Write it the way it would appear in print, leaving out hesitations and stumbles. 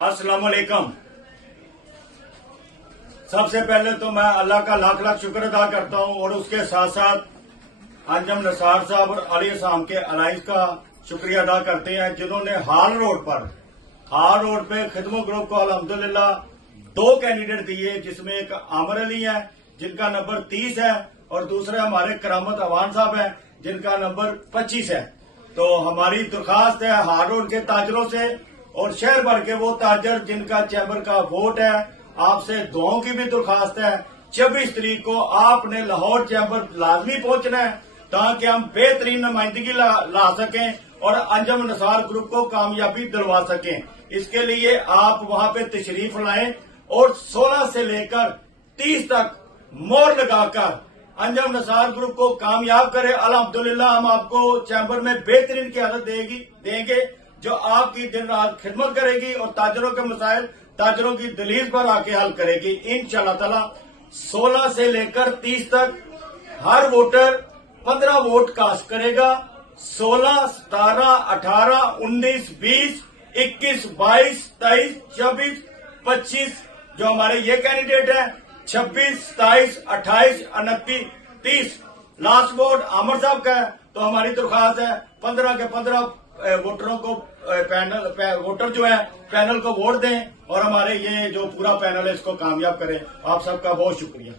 अस्सलाम वालेकुम। सबसे पहले तो मैं अल्लाह का लाख लाख शुक्र अदा करता हूं और उसके साथ साथ अंजम नसार साहब और अली साहब के अलाइंस का शुक्रिया अदा करते हैं जिन्होंने हाल रोड पे खिदमत ग्रुप को अल्हम्दुलिल्लाह 2 कैंडिडेट दिए, जिसमें एक आमर अली है जिनका नंबर 30 है और दूसरे हमारे करामत अवान साहब हैं जिनका नंबर 25 है। तो हमारी दरखास्त है हाल रोड के ताजरों से और शहर भर के वो ताजर जिनका चैम्बर का वोट है, आपसे दुआओं की भी दरखास्त है। 26 तारीख को आपने लाहौर चैम्बर लाजमी पहुंचना है ताकि हम बेहतरीन नुमाइंदगी ला सकें और अंजम नसार ग्रुप को कामयाबी दिलवा सकें। इसके लिए आप वहां पे तशरीफ लाएं और 16 से लेकर 30 तक मोहर लगाकर अंजम नसार ग्रुप को कामयाब करें। अल्हम्दुलिल्लाह हम आपको चैम्बर में बेहतरीन क़यादत देंगे जो आपकी दिन रात खिदमत करेगी और ताजरों के मसाइल ताजरों की दलील पर आके हल करेगी इंशाअल्लाह ताला। 16 से लेकर 30 तक हर वोटर 15 वोट कास्ट करेगा। 16, 17, 18, 19, 20, 21, 22, 23, 24, 25 जो हमारे ये कैंडिडेट है, 26, 27, 28, 29, 30 लास्ट वोट आमर साहब का है। तो हमारी दरख्वास्त है 15 के 15 वोटरों को वोटर जो है पैनल को वोट दें और हमारे ये जो पूरा पैनल है इसको कामयाब करें। आप सबका बहुत शुक्रिया।